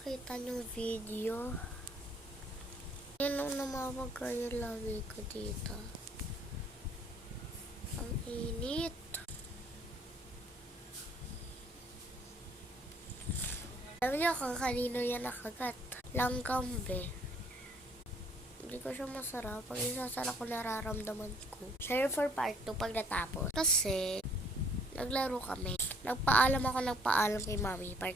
nakita niyong video? Yan ang namawag kayo lagi ko dito. Ang init. Alam niyo kung kanino yan nakagat? Langkambe. Hindi ko siya masarap. Pag isasara ko nararamdaman ko. Share for part 2 pag natapos. Kasi, naglaro kami. Nagpaalam kay mami. Part